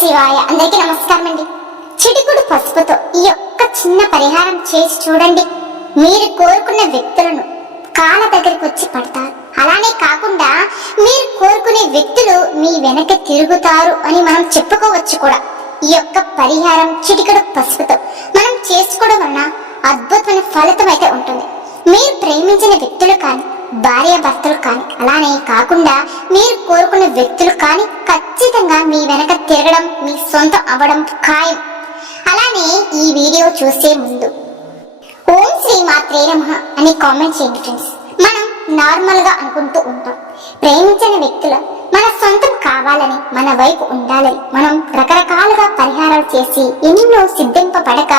శివాయ అందరికీ నమస్కారం అండి చిటికుడు పసుపుతో ఈ యొక్క చిన్న పరిహారం చేసి చూడండి. మీరు కోరుకున్న వ్యక్తులను కాళ్ళ దగ్గరకు వచ్చి పడతారు. అలానే కాకుండా మీరు కోరుకునే వ్యక్తులు మీ వెనక తిరుగుతారు అని మనం చెప్పుకోవచ్చు కూడా. ఈ యొక్క పరిహారం చిటికడు పసుపుతో మనం చేసుకోవడం వలన అద్భుతమైన ఫలితం అయితే ఉంటుంది. మీరు ప్రేమించిన వ్యక్తులు కానీ భార్య భర్తలు కానీ అలానే కాకుండా మీరు కోరుకున్న వ్యక్తులు కానీ ఖచ్చితంగా మీ వెనక తిరగడం మీ సొంతం అవ్వడం ఖాయం. అలానే ఈ వీడియో చూసే ముందు ఓం శ్రీ మాత్రే నమ అని కామెంట్ చేయండి ఫ్రెండ్స్ మనం నార్మల్గా అనుకుంటూ ఉంటాం. ప్రేమించిన వ్యక్తుల మన సొంతం కావాలని మన వైపు ఉండాలని మనం రకరకాలుగా పరిహారాలు చేసి ఎన్నో సిద్ధింపబడక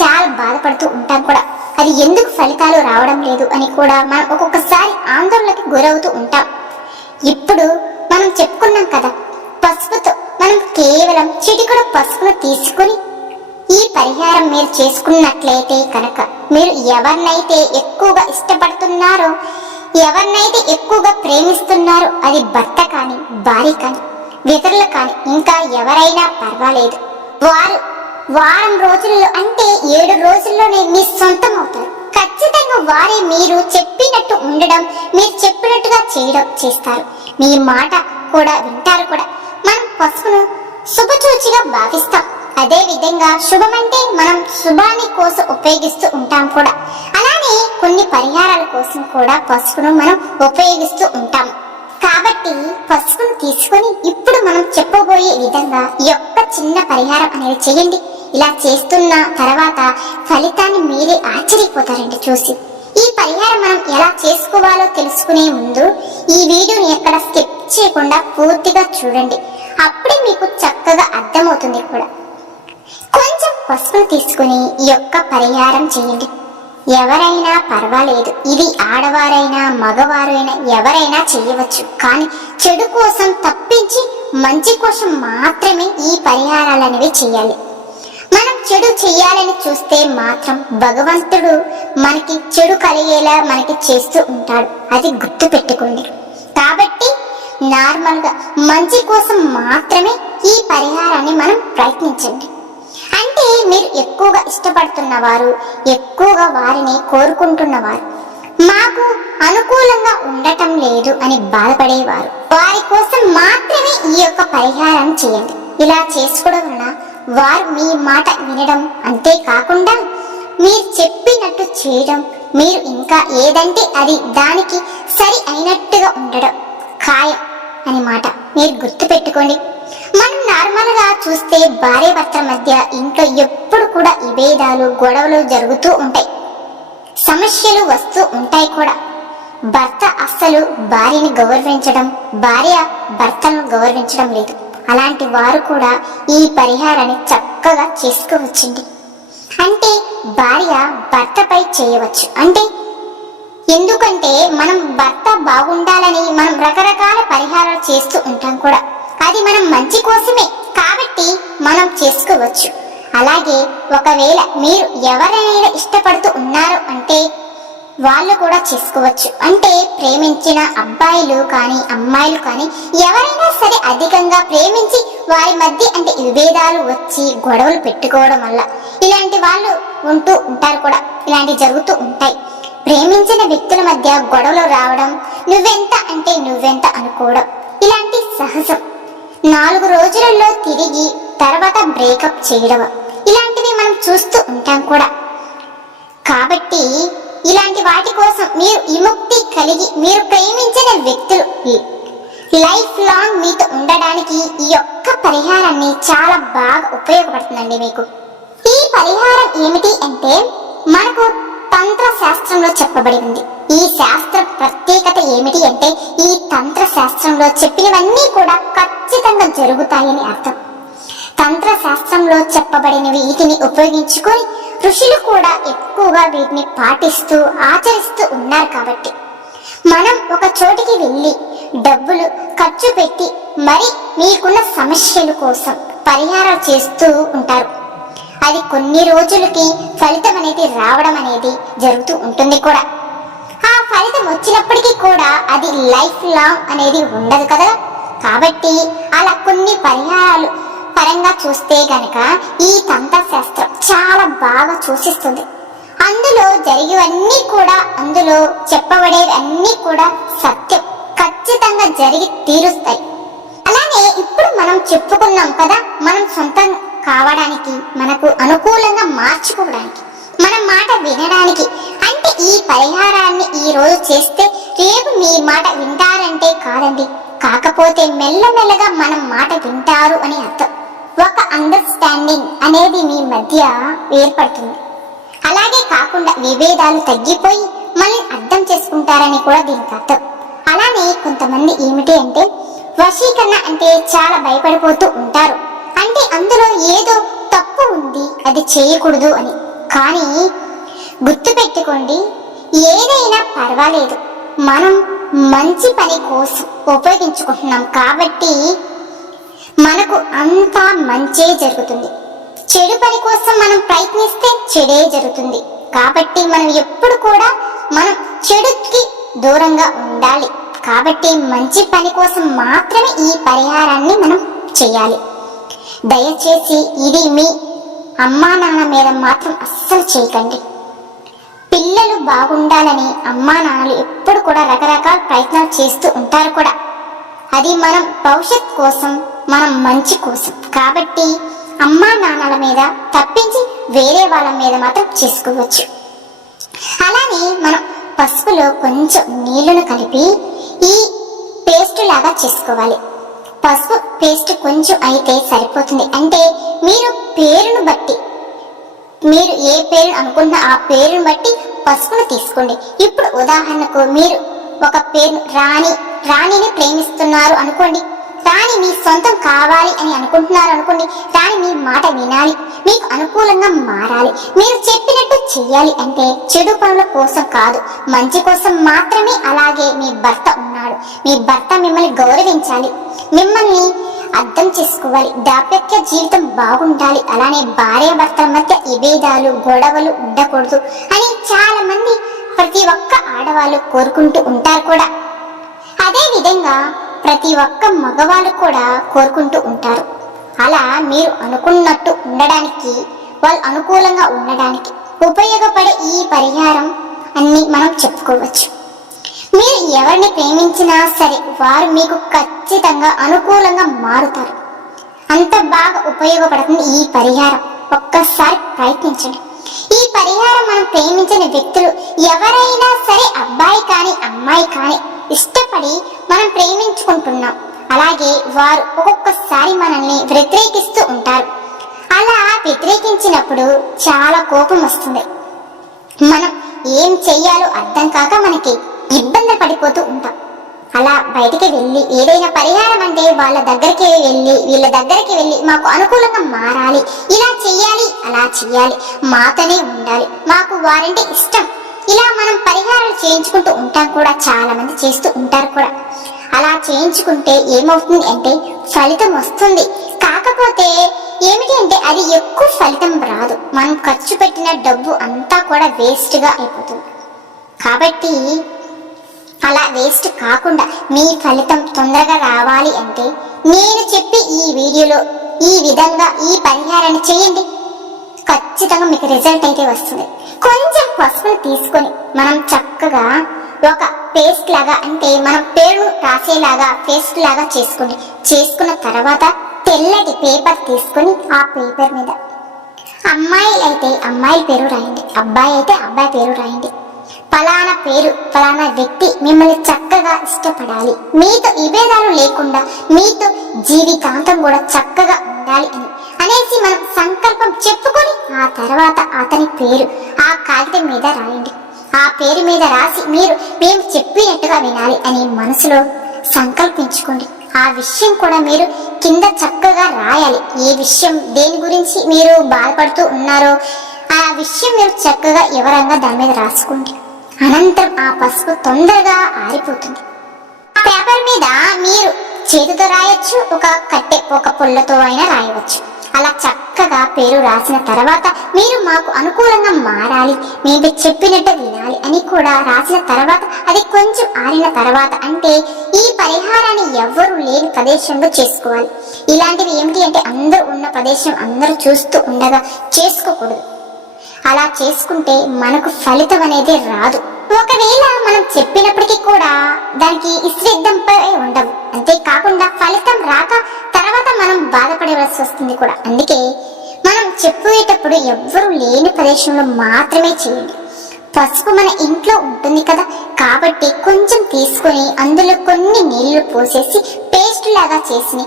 చాలా బాధపడుతూ ఉంటాం కూడా. అది ఎందుకు ఫలితాలు రావడం లేదు అని కూడా మనం ఒక్కొక్కసారి ఆందోళనకి గురవుతూ ఉంటాం. ఇప్పుడు మనం చెప్పుకున్నాం కదా పసుపుతో మనం కేవలం చిటికడ పసుపును తీసుకుని ఈ పరిహారం మీరు చేసుకున్నట్లయితే కనుక మీరు ఎవరినైతే ఎక్కువగా ఇష్టపడుతున్నారో ఎవరినైతే ఎక్కువగా ప్రేమిస్తున్నారో అది భర్త కానీ భార్య కానీ ఇతరులు కానీ ఇంకా ఎవరైనా పర్వాలేదు. వారు వారం రోజుల్లో అంటే ఏడు రోజుల్లోనే మీ సొంతం అవుతారు. ఖచ్చితంగా వారే మీరు చెప్పినట్టు ఉండడం మీరు చెప్పినట్టుగా చేయడం చేస్తారు. మీ మాట కూడా వింటారు కూడా. మనం పసుపును శుభచూచిగా భావిస్తాం. అదే విధంగా శుభమంటే మనం శుభాన్ని కోసం ఉపయోగిస్తూ ఉంటాం కూడా. అలానే కొన్ని పరిహారాల కోసం కూడా పసుపును మనం ఉపయోగిస్తూ ఉంటాం. కాబట్టి పసుపును తీసుకొని ఇప్పుడు మనం చెప్పబోయే విధంగా ఈ యొక్క చిన్న పరిహారం అనేది చేయండి. ఇలా చేస్తున్న తర్వాత ఫలితాన్ని మీరే ఆశ్చర్యపోతారండి చూసి. ఈ పరిహారం మనం ఎలా చేసుకోవాలో తెలుసుకునే ముందు ఈ వీడియోని ఎక్కడ స్కిప్ చేయకుండా పూర్తిగా చూడండి. అప్పుడే మీకు చక్కగా అర్థమవుతుంది కూడా. కొంచెం పసుపును తీసుకుని ఈ యొక్క పరిహారం చేయండి. ఎవరైనా పర్వాలేదు. ఇది ఆడవారైనా మగవారైనా ఎవరైనా చేయవచ్చు. కానీ చెడు కోసం తప్పించి మంచి కోసం మాత్రమే ఈ పరిహారాలు అనేవి చేయాలి. చెడు చేయాలని చూస్తే మాత్రం భగవంతుడు మనకి చెడు కలిగేలా మనకి చేస్తూ ఉంటాడు. అది గుర్తు పెట్టుకోండి. కాబట్టి నార్మల్గా మంచి కోసం మాత్రమే ఈ పరిహారాన్ని మనం ప్రయత్నించండి. అంటే మీరు ఎక్కువగా ఇష్టపడుతున్న వారు ఎక్కువగా వారిని కోరుకుంటున్నవారు మాకు అనుకూలంగా ఉండటం లేదు అని బాధపడేవారు. వారి కోసం మాత్రమే ఈ యొక్క పరిహారం చేయండి. ఇలా చేసుకోవడం వలన వారు మీ మాట వినడం అంతేకాకుండా మీరు చెప్పినట్టు చేయడం మీరు ఇంకా ఏదంటే అది దానికి సరి అయినట్టుగా ఉండడం ఖాయం అని మాట. మీరు గుర్తుపెట్టుకోండి. మనం నార్మల్గా చూస్తే భార్య భర్తల మధ్య ఇంట్లో ఎప్పుడు కూడా విభేదాలు గొడవలు జరుగుతూ ఉంటాయి. సమస్యలు వస్తూ ఉంటాయి కూడా. భర్త అస్సలు భార్యని గౌరవించడం భార్య భర్తను గౌరవించడం లేదు. అలాంటి వారు కూడా ఈ పరిహారాన్ని చక్కగా చేసుకోవచ్చండి. అంటే భార్య భర్తపై చేయవచ్చు. అంటే ఎందుకంటే మనం భర్త బాగుండాలని మనం రకరకాల పరిహారాలు చేస్తూ ఉంటాం కూడా. అది మనం మంచి కోసమే కాబట్టి మనం చేసుకోవచ్చు. అలాగే ఒకవేళ మీరు ఎవరైనా ఇష్టపడుతూ ఉన్నారు అంటే వాళ్ళు కూడా చేసుకోవచ్చు. అంటే ప్రేమించిన అబ్బాయిలు కానీ అమ్మాయిలు కానీ ఎవరైనా సరే అధికంగా ప్రేమించి వారి మధ్య అంటే విభేదాలు వచ్చి గొడవలు పెట్టుకోవడం వల్ల ఇలాంటి వాళ్ళు ఉంటూ ఉంటారు కూడా. ఇలాంటివి జరుగుతూ ఉంటాయి. ప్రేమించిన వ్యక్తుల మధ్య గొడవలు రావడం నువ్వెంత అంటే నువ్వెంత అనుకోవడం ఇలాంటి సహజం నాలుగు రోజులలో తిరిగి తర్వాత బ్రేకప్ చేయడం ఇలాంటివి మనం చూస్తూ ఉంటాం కూడా. కాబట్టి ఇలాంటి వాటి కోసం మీరు విముక్తి కలిగి మీరు ప్రేమించిన వ్యక్తులు. లైఫ్ లాంగ్ మీతో ఉండడానికి ఈ యొక్క పరిహారాన్ని చాలా బాగా ఉపయోగపడుతుందండి మీకు. ఈ పరిహారం ఏమిటి అంటే మనకు తంత్ర శాస్త్రంలో చెప్పబడి ఉంది. ఈ శాస్త్ర ప్రత్యేకత ఏమిటి అంటే ఈ తంత్ర శాస్త్రంలో చెప్పినవన్నీ కూడా ఖచ్చితంగా జరుగుతాయని అర్థం. తంత్ర శాస్త్రంలో చెప్పబడిన వీటిని ఉపయోగించుకొని ఋషులు కూడా ఎక్కువగా వీటిని పాటిస్తూ ఆచరిస్తూ ఉన్నారు కాబట్టి. మనం ఒక చోటికి వెళ్ళి డబ్బులు ఖర్చు పెట్టి మరి మీకున్న సమస్యల కోసం పరిహారం చేస్తూ ఉంటారు. అది కొన్ని రోజులకి ఫలితం అనేది రావడం అనేది జరుగుతూ ఉంటుంది కూడా. ఆ ఫలితం వచ్చినప్పటికీ కూడా అది లైఫ్ లాంగ్ అనేది ఉండదు కదా. కాబట్టి అలా కొన్ని పరిహారాలు పరంగా చూస్తే గనక ఈ తంత్రశాస్త్రం చాలా బాగా సూచిస్తుంది. అందులో జరిగేవన్నీ కూడా అందులో చెప్పబడేవి అన్నీ కూడా సత్యం. ఖచ్చితంగా జరిగి తీరుస్తాయి. అలానే ఇప్పుడు మనం చెప్పుకున్నాం కదా మనం సొంతం కావడానికి మనకు అనుకూలంగా మార్చుకోవడానికి మన మాట వినడానికి. అంటే ఈ పరిహారాన్ని ఈ రోజు చేస్తే రేపు మీ మాట వింటారంటే కాదండి. కాకపోతే మెల్లమెల్లగా మనం మాట వింటారు అని అర్థం. ఒక అండర్స్టాండింగ్ అనేది మీ మధ్య ఏర్పడుతుంది. అలాగే కాకుండా విభేదాలు తగ్గిపోయి మళ్ళీ అర్థం చేసుకుంటారని కూడా దీనికి అర్థం. అలానే కొంతమంది ఏమిటి అంటే వశీకరణ అంటే చాలా భయపడిపోతూ ఉంటారు. అంటే అందులో ఏదో తప్పు ఉంది అది చేయకూడదు అని. కానీ గుర్తుపెట్టుకోండి ఏదైనా పర్వాలేదు. మనం మంచి పని కోసం ఉపయోగించుకుంటున్నాం కాబట్టి మనకు అంతా మంచే జరుగుతుంది. చెడు పని కోసం మనం ప్రయత్నిస్తే చెడే జరుగుతుంది. కాబట్టి మనం ఎప్పుడు కూడా మనం చెడుకి దూరంగా ఉండాలి. కాబట్టి మంచి పని కోసం మాత్రమే ఈ పరిహారాన్ని మనం చేయాలి. దయచేసి ఇది మీ అమ్మా నాన్న మీద మాత్రం అస్సలు చేయకండి. పిల్లలు బాగుండాలని అమ్మా నాన్నలు ఎప్పుడు కూడా రకరకాల ప్రయత్నాలు చేస్తూ ఉంటారు కూడా. అది మనం భవిష్యత్ కోసం మనం మంచి కోసం. కాబట్టి అమ్మా నాన్నల మీద తప్పించి వేరే వాళ్ళ మీద మాత్రం చేసుకోవచ్చు. అలానే మనం పసుపులో కొంచెం నీళ్ళను కలిపి ఈ పేస్ట్ లాగా చేసుకోవాలి. పసుపు పేస్ట్ కొంచెం అయితే సరిపోతుంది. అంటే మీరు పేరును బట్టి మీరు ఏ పేరు అనుకున్న ఆ పేరును బట్టి పసుపును తీసుకోండి. ఇప్పుడు ఉదాహరణకు మీరు ఒక పేరు రాణి రాణిని ప్రేమిస్తున్నారు అనుకోండి. రాణి మీ సొంతం కావాలి అని అనుకుంటున్నారు అనుకోండి రాణి మీ మాట వినాలి. మీకు అనుకూలంగా మారాలి. మీరు చెప్పినట్టు చెయ్యాలి అంటే చెడు పనుల కోసం కాదు మంచి కోసం మాత్రమే అలాగే మీ భర్త ఉన్నాడు. మీ భర్త మిమ్మల్ని గౌరవించాలి. మిమ్మల్ని అర్థం చేసుకోవాలి. దాంపత్య జీవితం బాగుండాలి. అలానే భార్య భర్తల మధ్య విభేదాలు గొడవలు ఉండకూడదు అని చాలా మంది ప్రతి ఒక్క ఆడవాళ్ళు కోరుకుంటూ ఉంటారు కూడా. అదే విధంగా ప్రతి ఒక్క మగవాళ్ళు కూడా కోరుకుంటూ ఉంటారు. అలా మీరు అనుకున్నట్టు ఉండడానికి వాళ్ళు అనుకూలంగా ఉండడానికి ఉపయోగపడే ఈ పరిహారం అన్ని మనం చెప్పుకోవచ్చు. మీరు ఎవరిని ప్రేమించినా సరే వారు మీకు ఖచ్చితంగా అనుకూలంగా మారుతారు. అంత బాగా ఉపయోగపడుతుంది ఈ పరిహారం. ఒక్కసారి ప్రయత్నించండి. ఈ పరిహారం మనం ప్రేమించిన వ్యక్తులు ఎవరైనా సరే అబ్బాయి కానీ అమ్మాయి కానీ ఇష్టపడి మనం ప్రేమించుకుంటున్నాం. అలాగే వారు ఒక్కొక్కసారి మనల్ని వ్యతిరేకిస్తూ ఉంటారు. అలా వ్యతిరేకించినప్పుడు చాలా కోపం వస్తుంది. మనం ఏం చెయ్యాలో అర్థం కాక మనకి ఇబ్బంది పడిపోతూ ఉంటాం. అలా బయటికి వెళ్ళి ఏదైనా పరిహారం అంటే వాళ్ళ దగ్గరికి వెళ్ళి వీళ్ళ దగ్గరికి వెళ్ళి మాకు అనుకూలంగా మారాలి. ఇలా చెయ్యాలి అలా చెయ్యాలి. మాతోనే ఉండాలి. మాకు వారంటే ఇష్టం. ఇలా మనం పరిహారాలు చేయించుకుంటూ ఉంటాం కూడా చాలా మంది చేస్తూ ఉంటారు కూడా. అలా చేయించుకుంటే ఏమవుతుంది అంటే ఫలితం వస్తుంది. కాకపోతే ఏమిటి అంటే అది ఎక్కువ ఫలితం రాదు. మనం ఖర్చు పెట్టిన డబ్బు అంతా కూడా వేస్ట్గా అయిపోతుంది. కాబట్టి అలా వేస్ట్ కాకుండా మీ ఫలితం తొందరగా రావాలి అంటే నేను చెప్పి ఈ వీడియోలో ఈ విధంగా ఈ పరిహారాన్ని చేయండి. ఖచ్చితంగా మీకు రిజల్ట్ అయితే వస్తుంది. కొంచెం పసుపు తీసుకొని మనం చక్కగా ఒక పేస్ట్ లాగా అంటే మనం పేరు రాసేలాగా పేస్ట్ లాగా చేసుకోండి చేసుకున్న తర్వాత తెల్లటి పేపర్ తీసుకొని ఆ పేపర్ మీద అమ్మాయిలు అయితే అమ్మాయి పేరు రాయండి అబ్బాయి అయితే అబ్బాయి పేరు రాయండి. ఫలానా పేరు ఫలానా వ్యక్తి మిమ్మల్ని చక్కగా ఇష్టపడాలి. మీతో విభేదాలు లేకుండా మీతో జీవితాంతం కూడా చక్కగా ఉండాలి అని అనేసి మనం సంకల్పం చెప్పుకొని ఆ తర్వాత అతని పేరు ఆ కాగితం మీద రాయండి. ఆ పేరు మీద రాసి మీరు మేము చెప్పినట్టుగా వినాలి అని మనసులో సంకల్పించుకోండి. ఆ విషయం కూడా మీరు కింద చక్కగా రాయాలి. ఏ విషయం దేని గురించి మీరు బాధపడుతూ ఉన్నారో ఆ విషయం మీరు చక్కగా వివరంగా దాని మీద రాసుకోండి. అనంతరం ఆ పసుపు తొందరగా ఆరిపోతుంది. ఆ పేపర్ మీద మీరు చేతితో రాయొచ్చు ఒక కట్టె ఒక పుల్లతో అయినా రాయవచ్చు. అలా చక్కగా పేరు రాసిన తర్వాత మీరు మాకు అనుకూలంగా మారాలి మేము చెప్పినట్టు వినాలి అని కూడా రాసిన తర్వాత అది కొంచెం ఆరిన తర్వాత అంటే ఈ పరిహారాన్ని ఎవ్వరూ లేని ప్రదేశంలో చేసుకోవాలి. ఇలాంటివి ఏమిటి అంటే అందరూ ఉన్న ప్రదేశం అందరూ చూస్తూ ఉండగా చేసుకోకూడదు. అలా చేసుకుంటే మనకు ఫలితం అనేది రాదు. ఒకవేళ మనం చెప్పినప్పటికీ కూడా దానికి ఇస్త్రిద్దంపై ఉండవు అంతేకాకుండా ఫలితం రాక తర్వాత మనం బాధపడవలసి వస్తుంది కూడా. అందుకే మనం చెప్పేటప్పుడు ఎవ్వరూ లేని ప్రదేశంలో మాత్రమే చేయండి. పసుపు మన ఇంట్లో ఉంటుంది కదా కాబట్టి కొంచెం తీసుకొని అందులో కొన్ని నీళ్ళు పోసేసి పేస్ట్ లాగా చేసి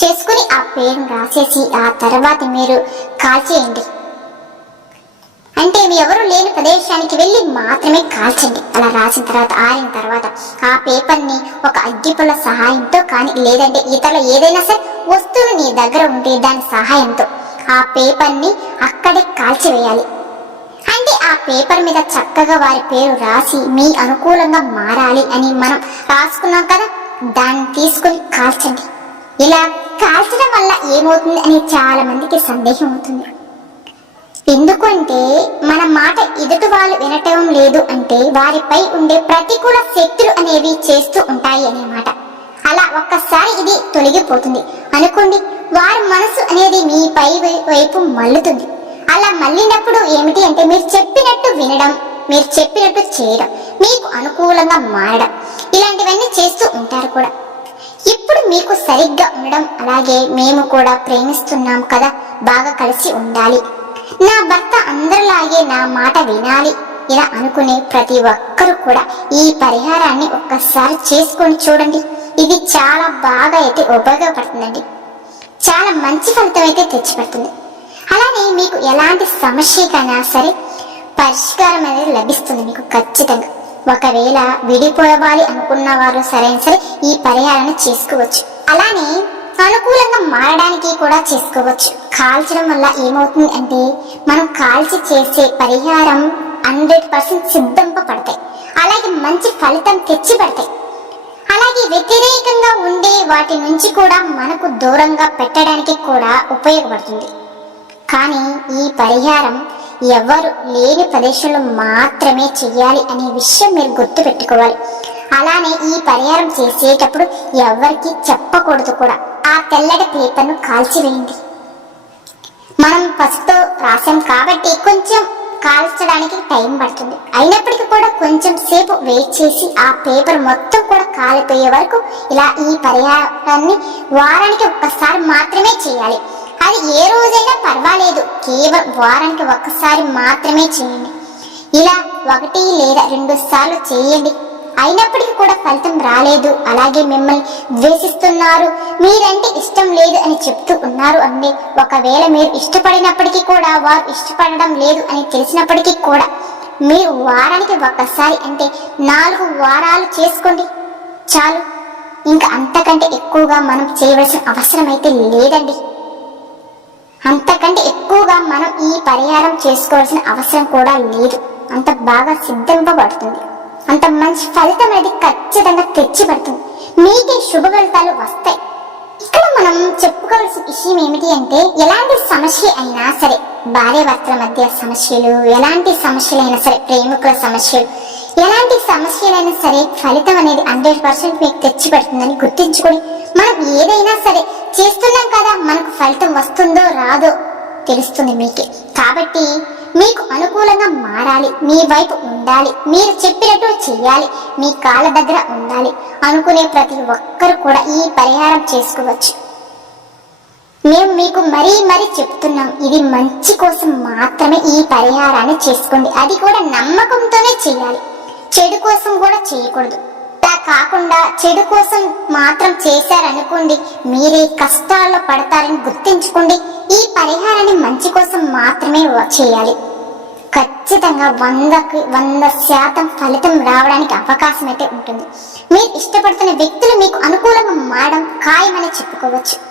చేసుకుని ఆ పేరును రాసేసి ఆ తర్వాత మీరు కాల్చేయండి అంటే మీ ఎవరు లేని ప్రదేశానికి వెళ్ళి మాత్రమే కాల్చండి. అలా రాసిన తర్వాత ఆరిన తర్వాత ఆ పేపర్ని ఒక అగ్గిపుల్ల సహాయంతో కానీ లేదంటే ఇతరుల ఏదైనా సరే వస్తువులు నీ దగ్గర ఉంటే దాని సహాయంతో ఆ పేపర్ని అక్కడే కాల్చివేయాలి. అంటే ఆ పేపర్ మీద చక్కగా వారి పేరు రాసి మీ అనుకూలంగా మారాలి అని మనం రాసుకున్నాం కదా దాన్ని తీసుకుని కాల్చండి. ఇలా కాల్చడం వల్ల ఏమవుతుంది అని చాలా మందికి సందేహం అవుతుంది. ఎందుకంటే మన మాట ఎదుటి వాళ్ళు వినటం లేదు అంటే వారిపై ఉండే ప్రతికూల శక్తులు అనేవి చేస్తూ ఉంటాయి అన్నమాట అలా ఒక్కసారి ఇది తొలగిపోతుంది. అనుకోండి వారి మనసు అనేది మీ పై వైపు మళ్ళుతుంది. అలా మళ్ళినప్పుడు ఏమిటి అంటే మీరు చెప్పినట్టు వినడం మీరు చెప్పినట్టు చేయడం మీకు అనుకూలంగా మారడం ఇలాంటివన్నీ చేస్తూ ఉంటారు కూడా. ఇప్పుడు మీకు సరిగ్గా ఉండడం అలాగే మేము కూడా ప్రేమిస్తున్నాం కదా బాగా కలిసి ఉండాలి. నా భర్త అందరిలాగే నా మాట వినాలి ఇలా అనుకునే ప్రతి ఒక్కరు కూడా ఈ పరిహారాన్ని ఒక్కసారి చేసుకొని చూడండి. ఇది చాలా బాగా అయితే ఉపయోగపడుతుందండి. చాలా మంచి ఫలితం అయితే తెచ్చిపెడుతుంది. అలానే మీకు ఎలాంటి సమస్యకైనా సరే పరిష్కారం అనేది లభిస్తుంది మీకు ఖచ్చితంగా. ఒకవేళ విడిపోవాలి అనుకున్న వారు సరైన సరే ఈ పరిహారాన్ని చేసుకోవచ్చు. అలానే అనుకూలంగా మారడానికి కూడా చేసుకోవచ్చు. కాల్చడం వల్ల ఏమవుతుంది అంటే మనం కాల్చి చేసే పరిహారం హండ్రెడ్ పర్సెంట్ సిద్ధింపబడతాయి అలాగే మంచి ఫలితం తెచ్చి పెడతాయి. అలాగే వ్యతిరేకంగా ఉండే వాటి నుంచి కూడా మనకు దూరంగా పెట్టడానికి కూడా ఉపయోగపడుతుంది. కానీ ఈ పరిహారం ఎవరు లేని ప్రదేశంలో మాత్రమే చేయాలి అనే విషయం మీరు గుర్తు పెట్టుకోవాలి అలానే ఈ పరిహారం చేసేటప్పుడు ఎవరికి చెప్పకూడదు కూడా. ఆ తెల్లటి పేపర్ను కాల్చివేయండి. మనం పసుపుతో రాసాం కాబట్టి కొంచెం కాల్చడానికి టైం పడుతుంది. అయినప్పటికీ కూడా కొంచెం సేపు వెయిట్ చేసి ఆ పేపర్ మొత్తం కూడా కాలిపోయే వరకు ఇలా ఈ పరిహారాన్ని వారానికి ఒక్కసారి మాత్రమే చేయాలి. అది ఏ రోజైనా పర్వాలేదు. కేవలం వారానికి ఒక్కసారి మాత్రమే చేయండి. ఇలా ఒకటి లేదా రెండు సార్లు చేయండి. అయినప్పటికీ కూడా ఫలితం రాలేదు. అలాగే మిమ్మల్ని ద్వేషిస్తున్నారు. మీరంటే ఇష్టం లేదు అని చెప్తూ ఉన్నారు అండి ఒకవేళ మీరు ఇష్టపడినప్పటికీ కూడా వారు ఇష్టపడడం లేదు అని తెలిసినప్పటికీ కూడా మీరు వారానికి ఒక్కసారి అంటే నాలుగు వారాలు చేసుకోండి. చాలు. ఇంకా అంతకంటే ఎక్కువగా మనం చేయవలసిన అవసరం అయితే లేదండి. అంతకంటే ఎక్కువగా మనం ఈ పరిహారం చేసుకోవాల్సిన అవసరం కూడా లేదు. అంత బాగా సిద్ధింపబడుతుంది. అంత మంచి ఫలితం అనేది ఖచ్చితంగా తెచ్చిపెడుతుంది. మీకే శుభ ఫలితాలు వస్తాయి. ఇక్కడ మనం చెప్పుకోవాల్సిన విషయం ఏమిటి అంటే ఎలాంటి సమస్య అయినా సరే భార్య భర్తల మధ్య సమస్యలు ఎలాంటి సమస్యలైనా సరే ప్రేమికుల సమస్యలు ఎలాంటి సమస్యలైనా సరే ఫలితం అనేది హండ్రెడ్ పర్సెంట్ మీకు తెచ్చిపెడుతుందని గుర్తించుకొని మనం ఏదైనా సరే చేస్తున్నాం కదా మనకు ఫలితం వస్తుందో రాదో తెలుస్తుంది మీకే. కాబట్టి మీకు అనుకూలంగా మారాలి మీ వైపు ఉండాలి మీరు చెప్పినట్టు చేయాలి మీ కాళ్ళ దగ్గర ఉండాలి అనుకునే ప్రతి ఒక్కరు కూడా ఈ పరిహారం చేసుకోవచ్చు. మేము మీకు మరీ మరీ చెప్తున్నాం ఇది మంచి కోసం మాత్రమే ఈ పరిహారాన్ని చేసుకోండి. అది కూడా నమ్మకంతోనే చేయాలి చెడు కోసం కూడా చేయకూడదు. కాకుండా చెడు కోసం మాత్రం చేశారనుకోండి మీరే కష్టాల్లో పడతారని గుర్తించుకోండి. ఈ పరిహారాన్ని మంచి కోసం మాత్రమే వ- చేయాలి. ఖచ్చితంగా వందకి వంద శాతం ఫలితం రావడానికి అవకాశం అయితే ఉంటుంది. మీరు ఇష్టపడుతున్న వ్యక్తులు మీకు అనుకూలంగా మారడం ఖాయమని చెప్పుకోవచ్చు.